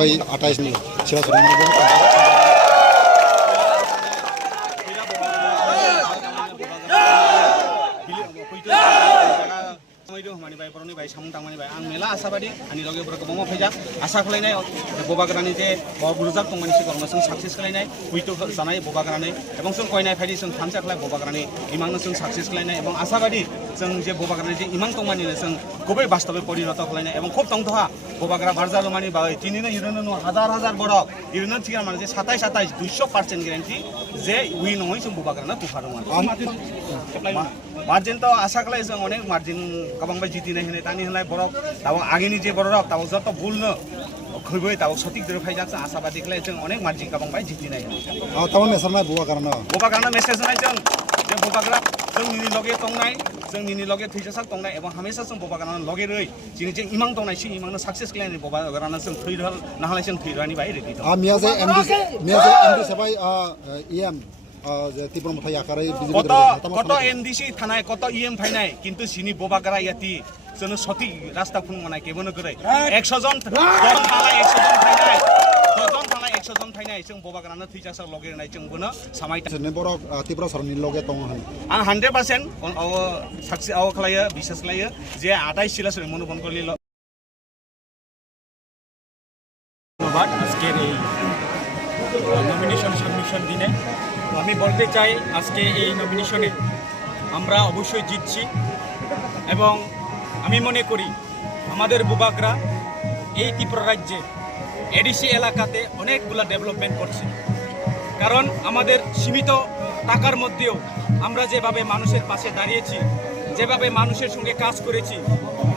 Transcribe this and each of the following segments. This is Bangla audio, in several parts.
ওই 28 নিল সেটা শুনে Mani bai poroni bai samung tang mani bai ang mela asabadi ani loge bro komo phejak asa khlainai bobagrani je burujak tongmani si kormo sung success khlainai huito janai bobagrani ebong sung koinai phaidi sung thamsa khlai bobagrani imang sung success khlainai ebong asabadi sung je bobagrani je imang tongmani sung kobai bastobe porinoto khlainai ebong khop tongtha bobagra barjalo mani bai tinino irono হাজার হাজার বড় ইরোনো ঠিক মানে যে 27 200% গ্যারান্টি যে উই নয় sung bobagrana tupharo man margin to asa khlai sung onek margin kabang bai jiti nai hene tani helai borok tabo ageni je borok tabo joto bulno khoboi tabo sotik dore phai jaksa asabadi khlai sung onek margin kabang bai jiti nai tamo mesarna bobagrana message nai sung je bobagra sung nini loge tongnai sung nini loge thaijasak tongnai ebong hamesha sung bobagrana loge roi jini je imang tongnai si imang success khlai bobagrana sung thirhal nahalai sung thirani bai ready to miaje md sabai em যে তীব্র মথাই আকারে কত এনডিসি থানায় কত ইএম থাইনাই কিন্তু সিনি bobagra ইয়াতি জন্য সঠিক রাস্তা ফুন মনাই কেবনো করে 100 জন থানায় 100 জন থাইনাই 100 জন থাইনাই जों bobagrana থিজাসাক লগে নাই जों বনো সামাইতা ने बरक তীব্র सरनि लगे दङ होन आं 100% अ साक्सेस आव खलायो बिश्वास लायो जे 28 सिला सरि मनो बन करलिल ধন্যবাদ আজকের এই নমিনেশন সাবমিশন দিনে আমি বলতে চাই আজকে এই নমিনেশনে আমরা অবশ্যই জিতছি এবং আমি মনে করি আমাদের bobagra এই ত্রিপুরা রাজ্যে এডিসি এলাকাতে অনেকগুলো ডেভেলপমেন্ট করছে কারণ আমাদের সীমিত টাকার মধ্যেও আমরা যেভাবে মানুষের পাশে দাঁড়িয়েছি যেভাবে মানুষের সঙ্গে কাজ করেছি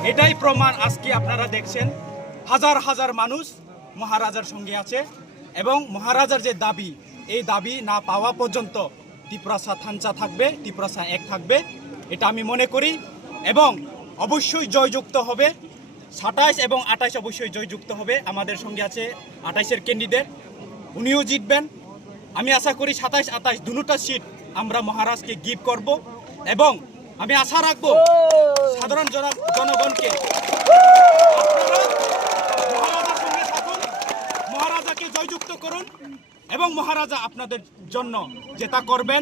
এটাই প্রমাণ আজকে আপনারা দেখছেন হাজার হাজার মানুষ মহারাজার সঙ্গে আছে এবং মহারাজার যে দাবি এই দাবি না পাওয়া পর্যন্ত ত্রিপুরা থানচা থাকবে ত্রিপুরা এক থাকবে এটা আমি মনে করি এবং অবশ্যই জয়যুক্ত হবে 27 এবং 28 অবশ্যই জয়যুক্ত হবে আমাদের সঙ্গে আছে 28-এর ক্যান্ডিডেট উনিও জিতবেন আমি আশা করি 27 28 দুটোটা সিট আমরা মহারাজকে গিভ করব এবং আমি আশা রাখবো সাধারণ জনগণকে মহারাজার সঙ্গে থাকুন মহারাজাকে জয়যুক্ত করুন এবং মহারাজা আপনাদের জন্য যেটা করবেন